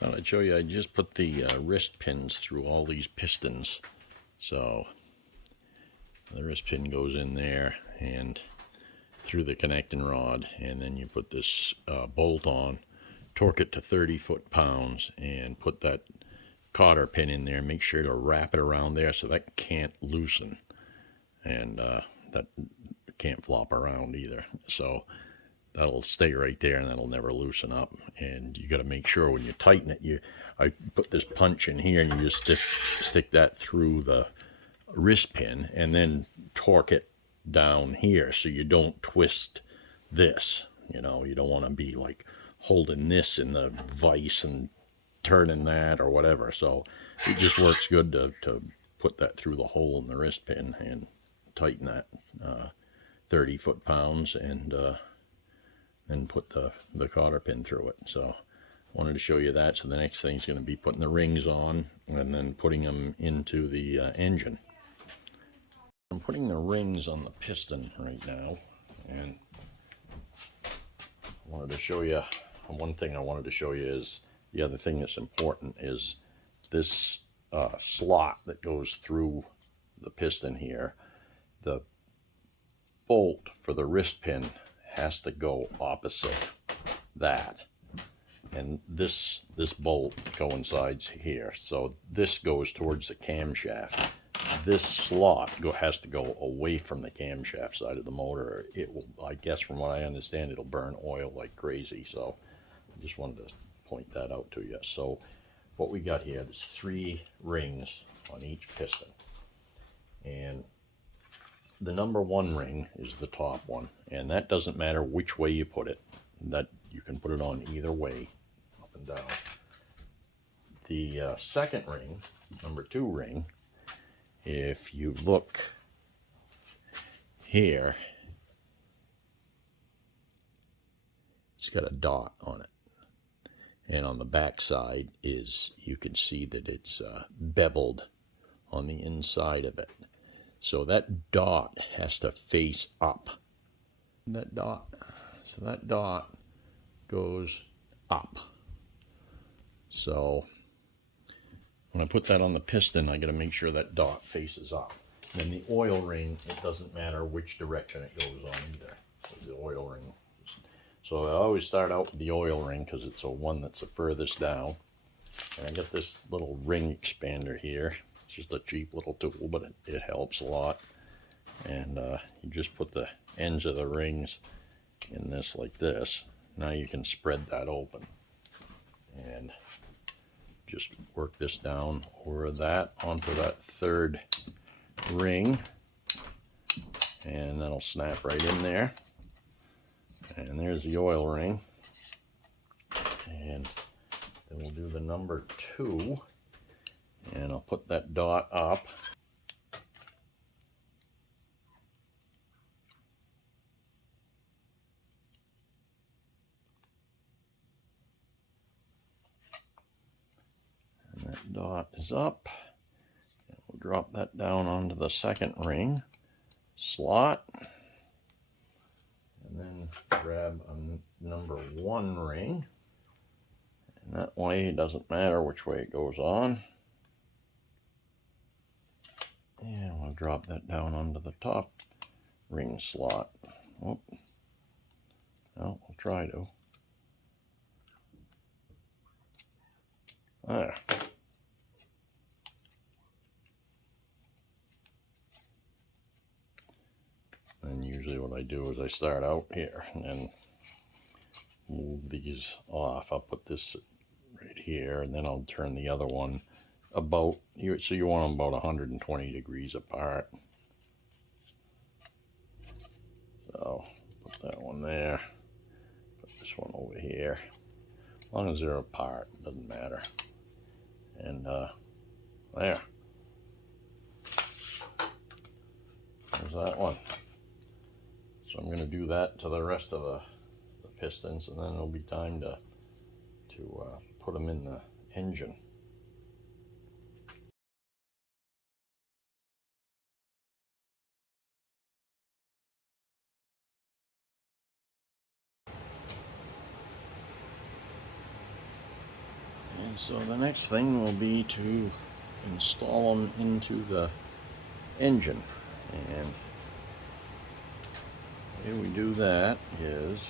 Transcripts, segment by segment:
Thought I'd show you, I just put the wrist pins through all these pistons. So the wrist pin goes in there and through the connecting rod, and then you put this bolt on, torque it to 30 foot-pounds, and put that cotter pin in there. Make sure to wrap it around there so that can't loosen, and that can't flop around either. So that'll stay right there and that'll never loosen up. And you got to make sure when you tighten it, I put this punch in here and you just stick that through the wrist pin and then torque it down here so you don't twist this. You know, you don't want to be like holding this in the vise and turning that or whatever. So it just works good to put that through the hole in the wrist pin and tighten that 30 foot-pounds, and then put the cotter pin through it. So I wanted to show you that. So the next thing is going to be putting the rings on and then putting them into the engine. I'm putting the rings on the piston right now, and I wanted to show you, one thing I wanted to show you is, the other thing that's important is this slot that goes through the piston here. The bolt for the wrist pin has to go opposite that, and this bolt coincides here, so this goes towards the camshaft. This slot has to go away from the camshaft side of the motor. It will, I guess from what I understand, it'll burn oil like crazy. So I just wanted to point that out to you. So what we got here is 3 rings on each piston, and the number 1 ring is the top one, and that doesn't matter which way you put it. That you can put it on either way, up and down. The second ring, number 2 ring, if you look here, it's got a dot on it, and on the back side is, you can see that it's beveled on the inside of it. So that dot has to face up. That dot, so that dot goes up. So when I put that on the piston, I got to make sure that dot faces up. Then the oil ring, it doesn't matter which direction it goes on either. The oil ring. So I always start out with the oil ring because it's the one that's the furthest down. And I got this little ring expander here. It's just a cheap little tool, but it helps a lot. And you just put the ends of the rings in this like this. Now you can spread that open and just work this down over that onto that 3rd ring, and that'll snap right in there. And there's the oil ring, and then we'll do the number 2, and I'll put that dot up. And that dot is up. And we'll drop that down onto the 2nd ring slot, and then grab a number 1 ring, and that way it doesn't matter which way it goes on. And we'll drop that down onto the top ring slot. Oh, well, we'll try to. There. And usually what I do is I start out here and then move these off. I'll put this right here, and then I'll turn the other one about, so you want them about 120 degrees apart. So put that one there, put this one over here. As long as they're apart, doesn't matter. And there. There's that one. So I'm going to do that to the rest of the pistons, and then it'll be time to put them in the engine. And so the next thing will be to install them into the engine. And the way we do that is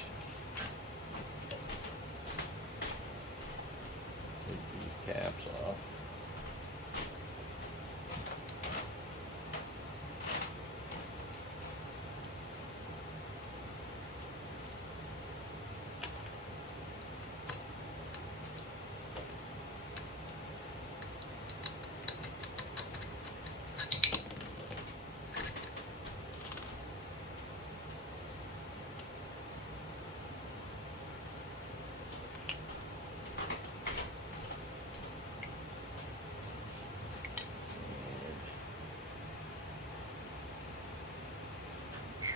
take these caps off.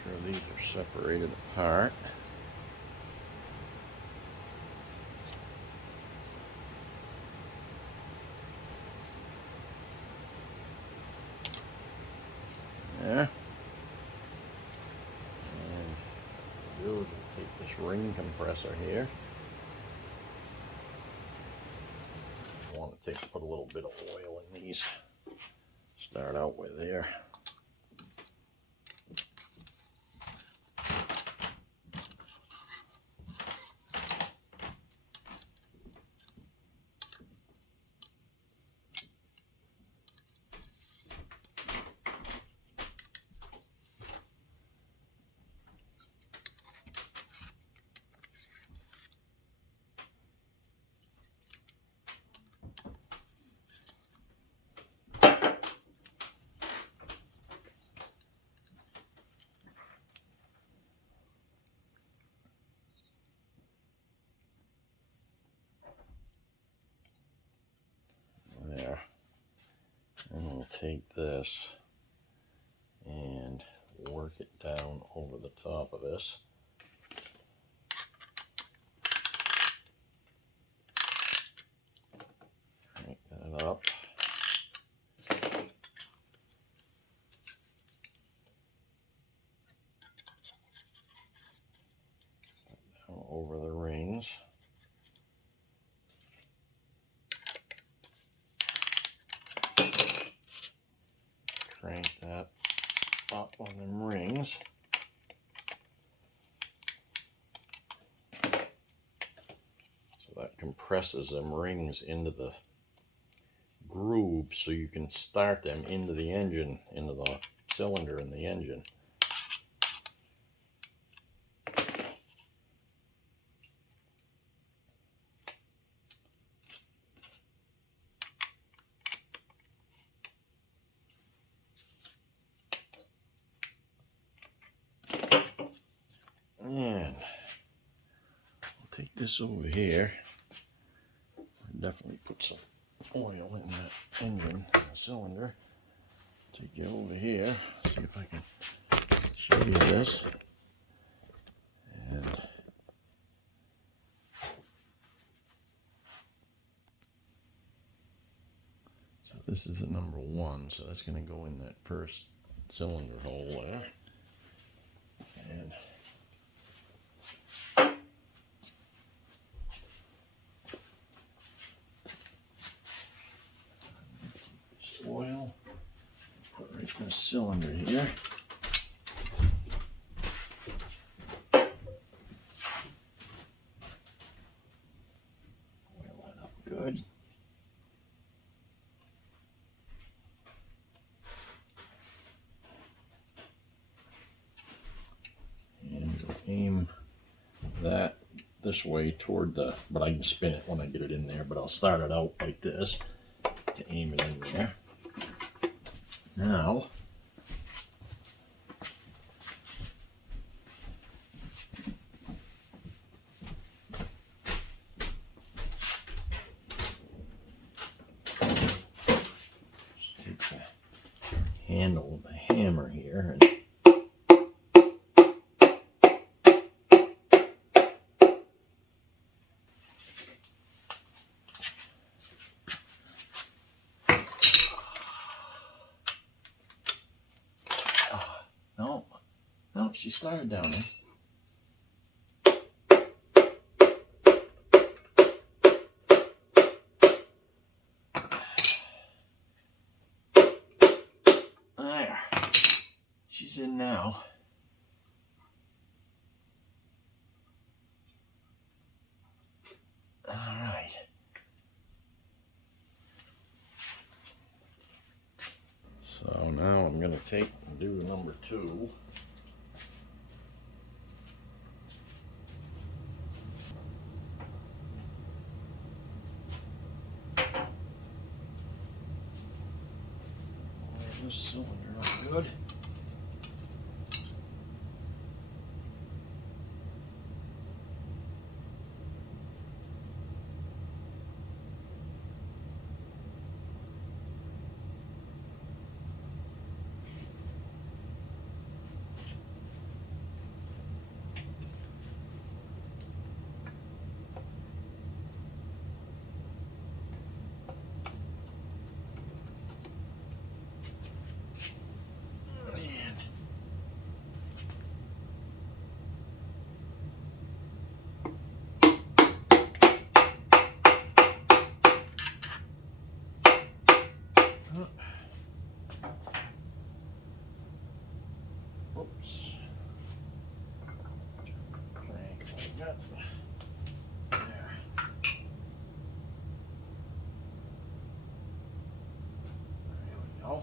Sure these are separated apart. There. And what we'll do is we'll take this ring compressor here. I want to put a little bit of oil in these. Start out with there. There. And we'll take this and work it down over the top of this. Crank that up. Down over the rings. Crank that up on them rings. So that compresses them rings into the grooves so you can start them into the engine, into the cylinder in the engine. And we'll take this over here. I'll definitely put some oil in that engine, the cylinder. Take it over here, see if I can show you this. And so this is the number 1, so that's going to go in that first cylinder hole there. And oil, put right in the cylinder here. Oil that up good. And we'll aim that this way toward the, but I can spin it when I get it in there, but I'll start it out like this to aim it in there. Now, take the handle of the hammer here and no, she started down there. She's in now. All right. So now I'm going to take and do number 2. This cylinder up good. Oops. Crank like that. There. There we go.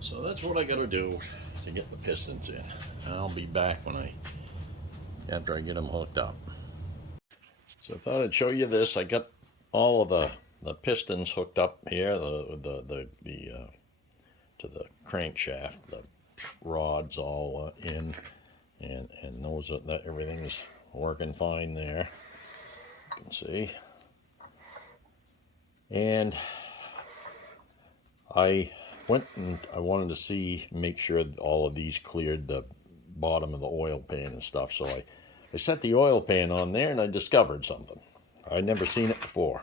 So that's what I got to do to get the pistons in. I'll be back after I get them hooked up. So I thought I'd show you this. I got all of the pistons hooked up here, to the crankshaft. The rods all in, and those that everything is working fine there. You can see. And I went and I wanted to make sure that all of these cleared the bottom of the oil pan and stuff. So I set the oil pan on there and I discovered something. I'd never seen it before.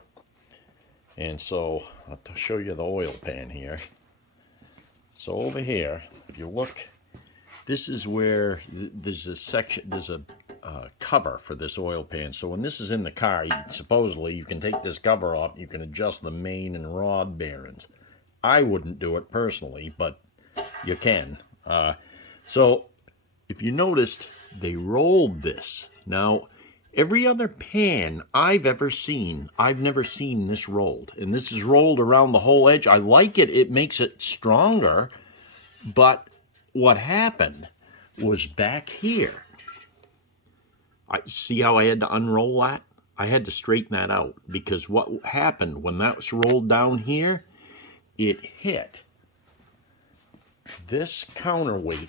And so I'll show you the oil pan here. So over here, if you look, this is where there's a section, there's a cover for this oil pan. So when this is in the car, supposedly you can take this cover off, you can adjust the main and rod bearings. I wouldn't do it personally, but you can. So if you noticed, they rolled this. Now, every other pan I've ever seen, I've never seen this rolled. And this is rolled around the whole edge. I like it. It makes it stronger. But what happened was back here. See how I had to unroll that? I had to straighten that out. Because what happened when that was rolled down here, it hit this counterweight.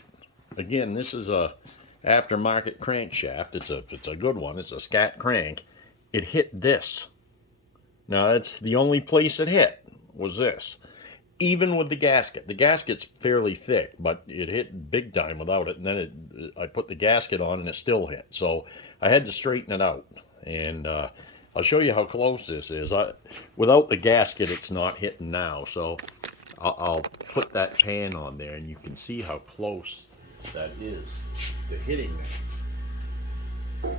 Again, this is a aftermarket crankshaft. It's a good one. It's a Scat crank. It hit this. Now that's the only place it hit, was this. Even with the gasket. The gasket's fairly thick, but it hit big time without it. And then I put the gasket on and it still hit. So I had to straighten it out. And I'll show you how close this is. Without the gasket, it's not hitting now. So I'll put that pan on there and you can see how close that is to hitting it.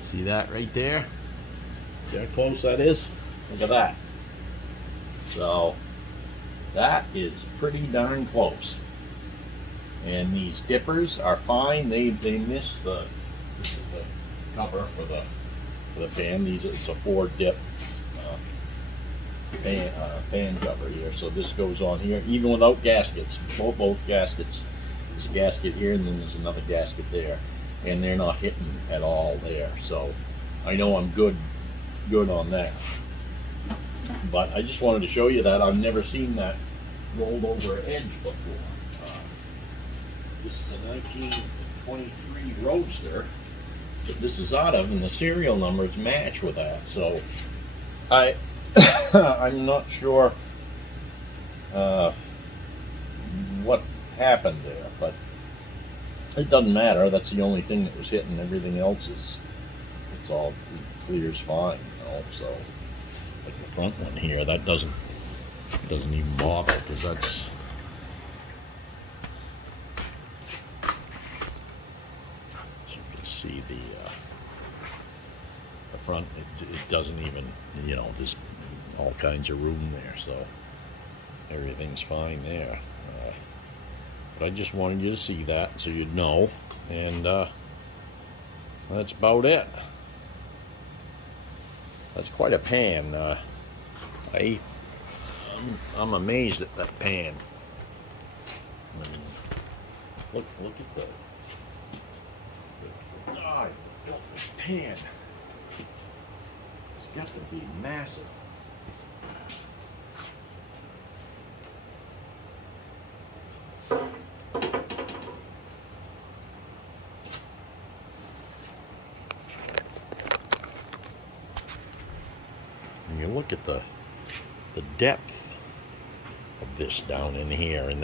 See that right there? See how close that is? Look at that. So that is pretty darn close. And these dippers are fine. They miss the. This is the cover for the pan. It's a 4-dip pan cover here. So this goes on here, even without gaskets. Both gaskets. There's a gasket here, and then there's another gasket there, and they're not hitting at all there. So I know I'm good on that. But I just wanted to show you that. I've never seen that rolled over edge before. This is a 1923 Roadster that this is out of, and the serial numbers match with that. So I'm not sure what happened there, but it doesn't matter. That's the only thing that was hitting. Everything else it's all clears fine, you know. So like the front one here, that doesn't even bother, because that's, as you can see, the front, it doesn't even, you know, there's all kinds of room there, so everything's fine there. But I just wanted you to see that so you'd know, and that's about it. That's quite a pan. I'm amazed at that pan. Look at the die built this pan. It's got to be massive. And you look at the depth of this down in here, and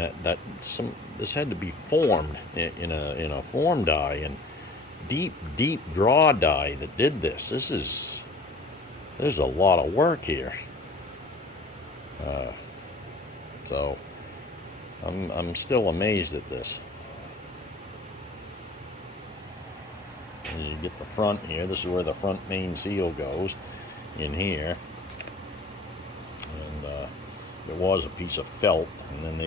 this had to be formed in a form die, and deep draw die that did this. There's a lot of work here. So I'm still amazed at this. And you get the front here. This is where the front main seal goes, in here. And there was a piece of felt, and then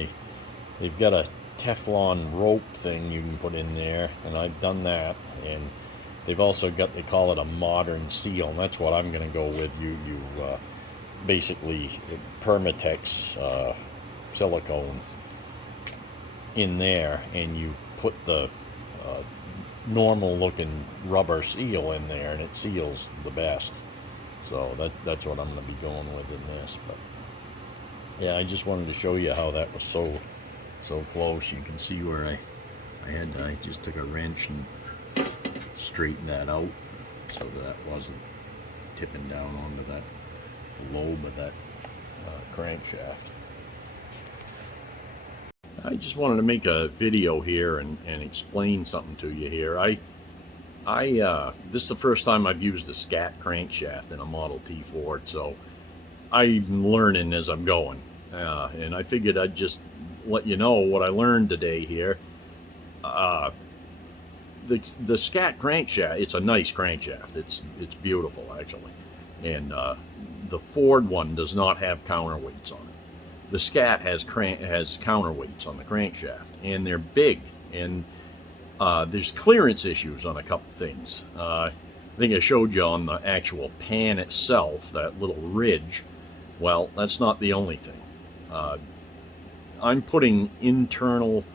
they've got a Teflon rope thing you can put in there, and I've done that. And they've also got, they call it a modern seal, and that's what I'm going to go with. You basically Permatex silicone in there, and you put the normal looking rubber seal in there, and it seals the best. So that's what I'm going to be going with in this. But yeah, I just wanted to show you how that was so close. You can see where I just took a wrench and straightened that out so that wasn't tipping down onto the lobe of that crankshaft. I just wanted to make a video here and explain something to you here. This is the first time I've used a Scat crankshaft in a Model T Ford, so I'm learning as I'm going. And I figured I'd just let you know what I learned today here. The Scat crankshaft, it's a nice crankshaft. It's beautiful, actually. And the Ford one does not have counterweights on it. The Scat has counterweights on the crankshaft, and they're big, and there's clearance issues on a couple things. I think I showed you on the actual pan itself, that little ridge. Well, that's not the only thing. I'm putting internal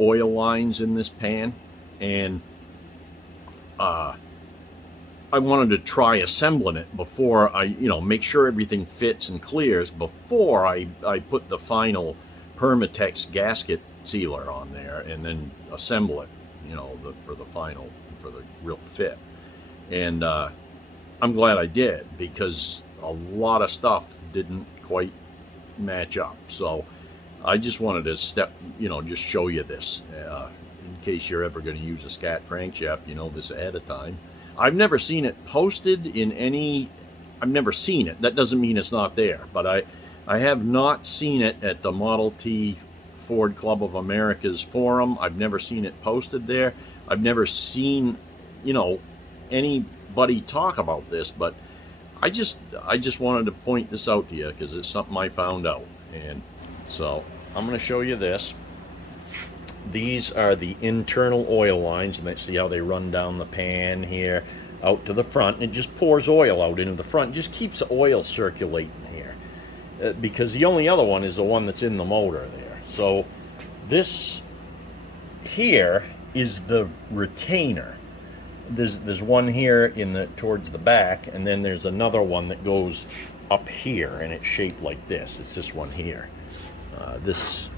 oil lines in this pan, and I wanted to try assembling it before I, make sure everything fits and clears before I put the final Permatex gasket sealer on there, and then assemble it, for the real fit. And I'm glad I did, because a lot of stuff didn't quite match up. So I just wanted to just show you this in case you're ever going to use a Scat crankshaft, this ahead of time. I've never seen it posted in any, I've never seen it. That doesn't mean it's not there, but I have not seen it at the Model T Ford Club of America's forum. I've never seen it posted there. I've never seen, anybody talk about this, but I just wanted to point this out to you because it's something I found out. And so I'm going to show you this. These are the internal oil lines, and let's see how they run down the pan here out to the front. It just pours oil out into the front, just keeps the oil circulating here, because the only other one is the one that's in the motor there. So this here is the retainer. There's one here towards the back, and then there's another one that goes up here, and it's shaped like this. It's this one here. This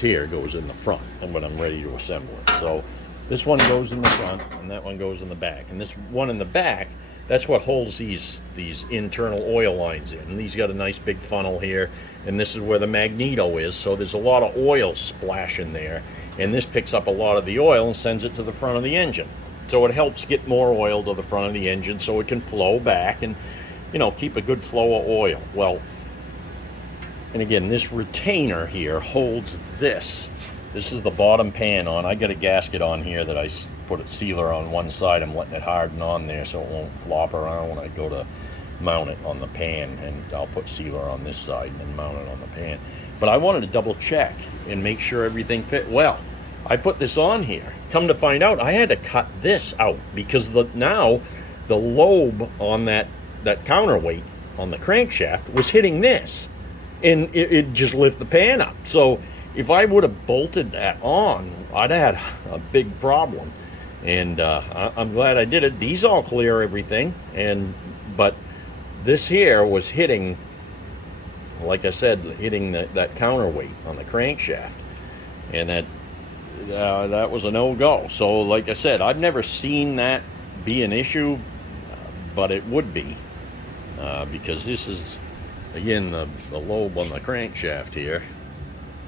here goes in the front, and when I'm ready to assemble it. So this one goes in the front, and that one goes in the back. And this one in the back, that's what holds these internal oil lines in. And these got a nice big funnel here, and this is where the magneto is. So there's a lot of oil splashing there, and this picks up a lot of the oil and sends it to the front of the engine. So it helps get more oil to the front of the engine so it can flow back and, you know, keep a good flow of oil. Well, and again, this retainer here holds this. This is the bottom pan on. I got a gasket on here that I put a sealer on one side. I'm letting it harden on there so it won't flop around when I go to mount it on the pan. And I'll put sealer on this side and then mount it on the pan. But I wanted to double check and make sure everything fit well. I put this on here. Come to find out, I had to cut this out because now the lobe on that counterweight on the crankshaft was hitting this. And it just lift the pan up. So if I would have bolted that on, I'd have had a big problem. And I'm glad I did it. These all clear everything, but this here was hitting, like I said, hitting that counterweight on the crankshaft, and that was a no-go. So like I said, I've never seen that be an issue, but it would be because this is, again, the lobe on the crankshaft here,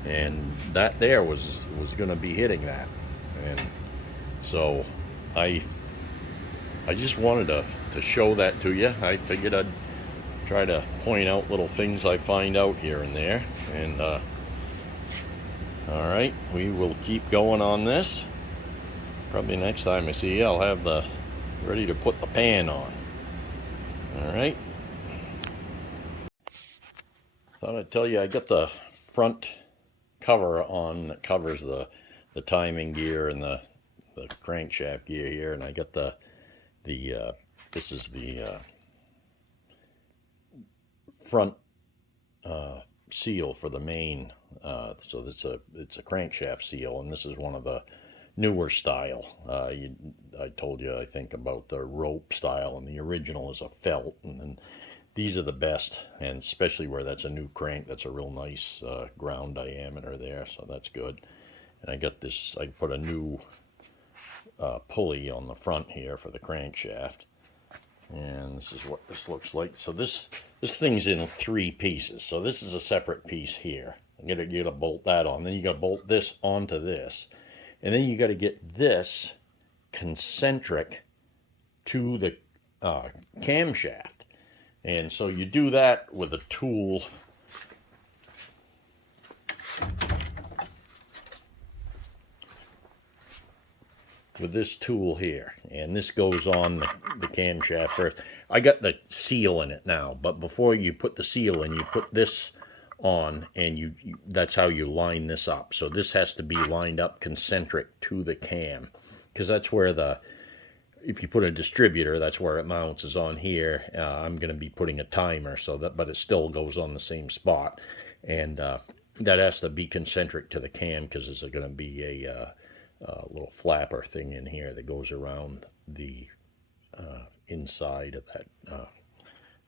and that there was going to be hitting that. And so I just wanted to show that to you. I figured I'd try to point out little things I find out here and there. And all right, we will keep going on this. Probably next time I see you, I'll have ready to put the pan on. All right. Thought I'd tell you I got the front cover on that covers the timing gear and the crankshaft gear here, and I got this is the front seal for the main. So it's a crankshaft seal, and this is one of the newer style. I told you, I think, about the rope style, and the original is a felt, and then these are the best, and especially where that's a new crank, that's a real nice ground diameter there, so that's good. And I got this, I put a new pulley on the front here for the crankshaft, and this is what this looks like. So this thing's in 3 pieces, so this is a separate piece here. You gotta bolt that on, then you gotta bolt this onto this, and then you gotta get this concentric to the camshaft. And so you do that with a tool. With this tool here, and this goes on the camshaft first. I got the seal in it now, but before you put the seal in, you put this on, and that's how you line this up. So this has to be lined up concentric to the cam, because that's where if you put a distributor, that's where it mounts, is on here. I'm going to be putting a timer, but it still goes on the same spot, and that has to be concentric to the cam, because there's going to be a little flapper thing in here that goes around the inside of that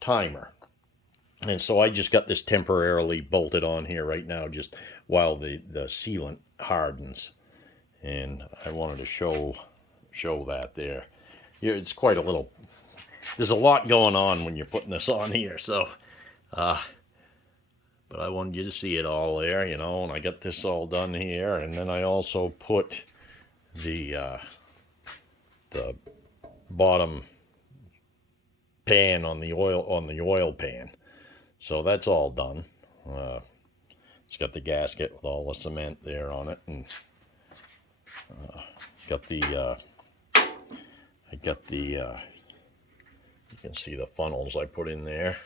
timer. And so I just got this temporarily bolted on here right now, just while the sealant hardens, and I wanted to show that there. Yeah, it's quite a little, there's a lot going on when you're putting this on here, so but I wanted you to see it all there, you know. And I got this all done here, and then I also put the bottom pan on the oil pan, so that's all done. It's got the gasket with all the cement there on it, and you can see the funnels I put in there.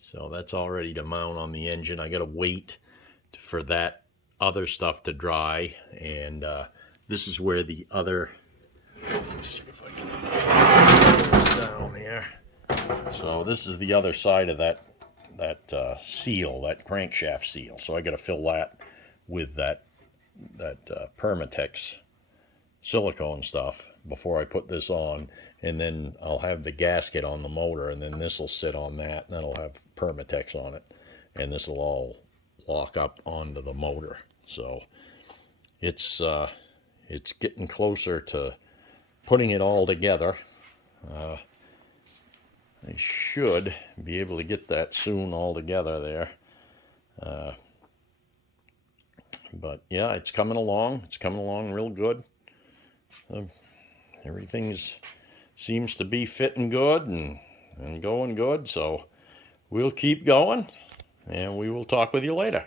So that's all ready to mount on the engine. I got to wait for that other stuff to dry, and this is where the other, let's see if I can put this down there. So this is the other side of that seal, that crankshaft seal. So I got to fill that with that Permatex silicone stuff, before I put this on, and then I'll have the gasket on the motor, and then this will sit on that, and then I'll have Permatex on it, and this will all lock up onto the motor. So it's getting closer to putting it all together. I should be able to get that soon all together there. But yeah, it's coming along. It's coming along real good. Everything seems to be fitting good and going good. So we'll keep going, and we will talk with you later.